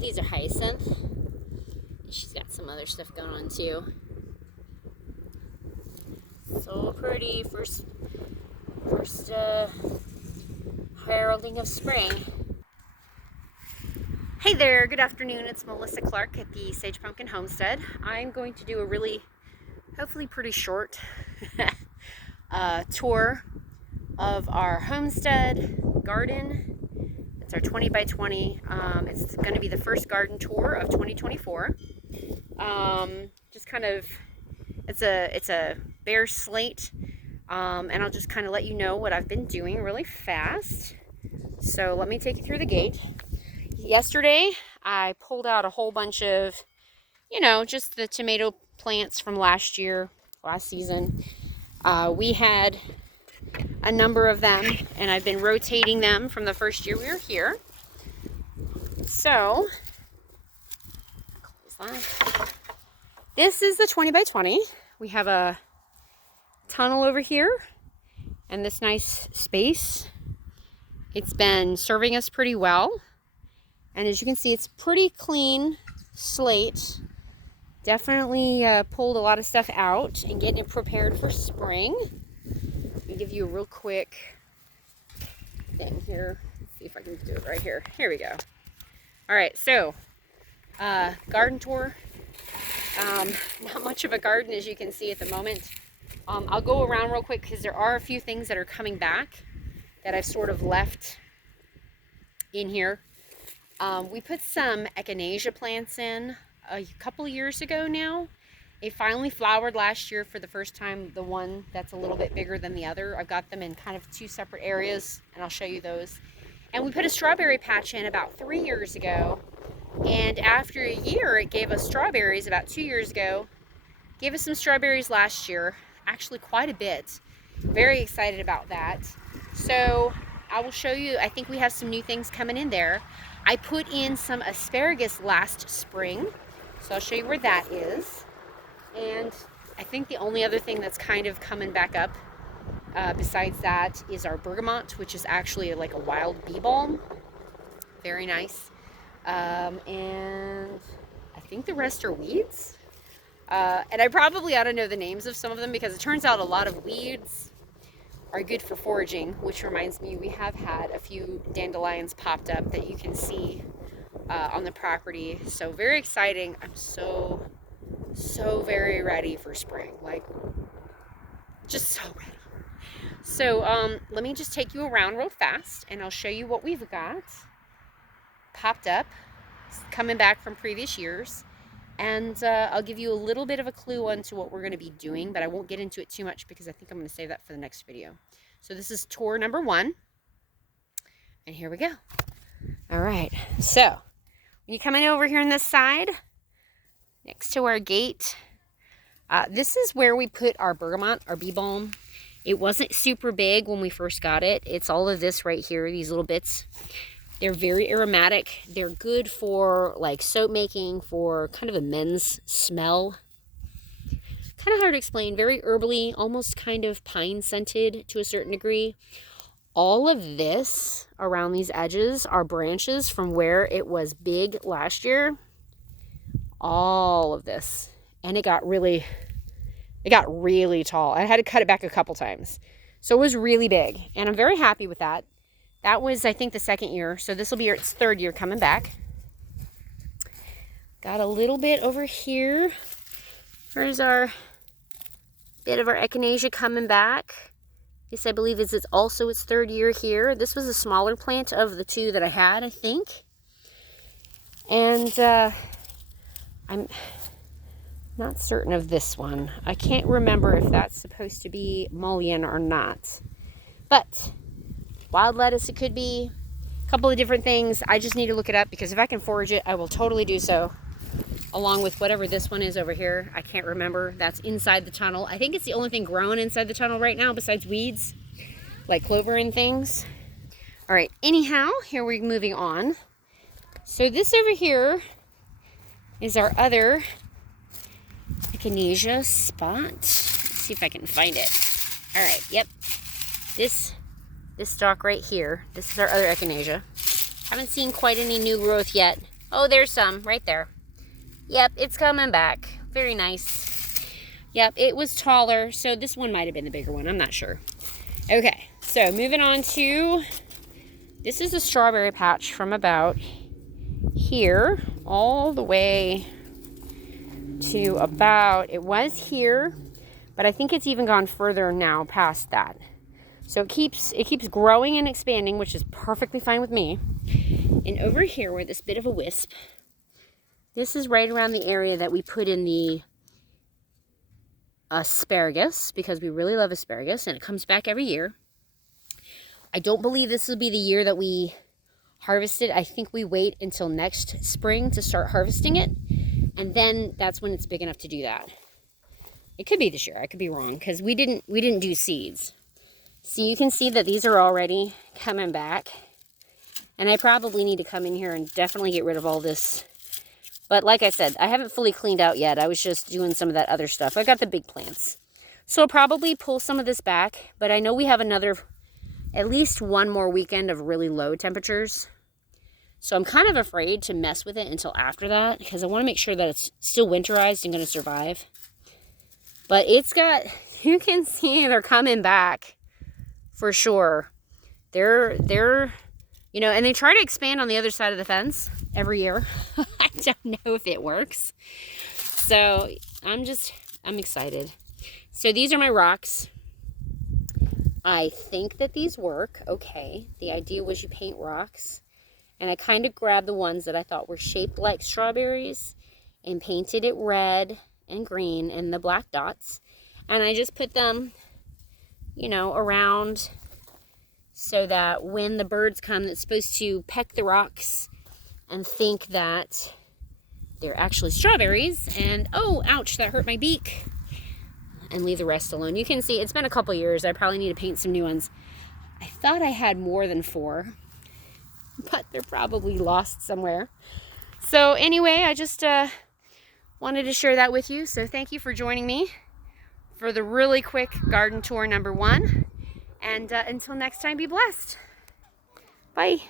think these are hyacinth. She's got some other stuff going on too. So pretty. First heralding of spring. Hey there, good afternoon. It's Melissa Clark at the Sage Pumpkin Homestead. I'm going to do a really, hopefully pretty short tour of our homestead garden. It's our 20 by 20. It's going to be the first garden tour of 2024. Just kind of, it's a bare slate, and I'll just kind of let you know what I've been doing really fast. So let me take you through the gate. Yesterday, I pulled out a whole bunch of, just the tomato plants from last season. We had a number of them, and I've been rotating them from the first year we were here. So, close that. This is the 20 by 20. We have a tunnel over here and this nice space. It's been serving us pretty well. And as you can see, it's pretty clean slate. Definitely pulled a lot of stuff out and getting it prepared for spring. Let me give you a real quick thing here. Let's see if I can do it right here. Here we go. All right, so garden tour. Not much of a garden as you can see at the moment. I'll go around real quick because there are a few things that are coming back that I've sort of left in here. We put some echinacea plants in a couple years ago now. It finally flowered last year for the first time, the one that's a little bit bigger than the other. I've got them in kind of two separate areas, and I'll show you those. And we put a strawberry patch in about 3 years ago. And after a year, it gave us strawberries about 2 years ago. Gave us some strawberries last year, actually quite a bit. Very excited about that. So I will show you, I think we have some new things coming in there. I put in some asparagus last spring, so I'll show you where that is. And I think the only other thing that's kind of coming back up besides that is our bergamot, which is actually like a wild bee balm. Very nice. And I think the rest are weeds. And I probably ought to know the names of some of them because it turns out a lot of weeds are good for foraging, which reminds me we have had a few dandelions popped up that you can see on the property. So very exciting. I'm so very ready for spring, like just so ready. So let me just take you around real fast and I'll show you what we've got popped up, coming back from previous years. And I'll give you a little bit of a clue onto what we're going to be doing, but I won't get into it too much because I think I'm going to save that for the next video. So this is tour number 1. And here we go. All right. So when you come in over here on this side, next to our gate, this is where we put our bergamot, our bee balm. It wasn't super big when we first got it. It's all of this right here, these little bits. They're very aromatic. They're good for like soap making, for kind of a men's smell. Kind of hard to explain. Very herbally, almost kind of pine scented to a certain degree. All of this around these edges are branches from where it was big last year. All of this. And it got really tall. I had to cut it back a couple times. So it was really big. And I'm very happy with that. That was, I think, the second year. So this will be its third year coming back. Got a little bit over here. Here's our bit of our echinacea coming back. This, I believe, is also its third year here. This was a smaller plant of the two that I had, I think. And I'm not certain of this one. I can't remember if that's supposed to be mullein or not. But wild lettuce, it could be. A couple of different things. I just need to look it up because if I can forage it, I will totally do so. Along with whatever this one is over here. I can't remember. That's inside the tunnel. I think it's the only thing growing inside the tunnel right now besides weeds, like clover and things. All right, anyhow, here we're moving on. So this over here is our other echinacea spot. Let's see if I can find it. All right, yep. This stalk right here, this is our other echinacea. Haven't seen quite any new growth yet. Oh, there's some right there. Yep, it's coming back. Very nice. Yep, it was taller, so this one might have been the bigger one. I'm not sure. Okay, so moving on to, this is a strawberry patch from about here all the way to about, it was here, but I think it's even gone further now past that. So it keeps growing and expanding, which is perfectly fine with me. And over here where this bit of a wisp, this is right around the area that we put in the asparagus, because we really love asparagus and it comes back every year. I don't believe this will be the year that we harvest it. I think we wait until next spring to start harvesting it, and then that's when it's big enough to do that. It could be this year. I could be wrong, because we didn't do seeds. So you can see that these are already coming back. And I probably need to come in here and definitely get rid of all this. But like I said, I haven't fully cleaned out yet. I was just doing some of that other stuff. I got the big plants. So I'll probably pull some of this back. But I know we have at least one more weekend of really low temperatures. So I'm kind of afraid to mess with it until after that, because I want to make sure that it's still winterized and going to survive. But it's got, you can see they're coming back for sure. They're you know, and they try to expand on the other side of the fence every year. I don't know if it works. So I'm excited. So these are my rocks. I think that these work okay. The idea was you paint rocks. And I kind of grabbed the ones that I thought were shaped like strawberries and painted it red and green and the black dots. And I just put them, you know, around so that when the birds come, it's supposed to peck the rocks and think that they're actually strawberries. And, oh, ouch, that hurt my beak. And leave the rest alone. You can see it's been a couple years. I probably need to paint some new ones. I thought I had more than 4. But they're probably lost somewhere. So anyway, I just wanted to share that with you. So thank you for joining me for the really quick garden tour number 1. And until next time, be blessed. Bye.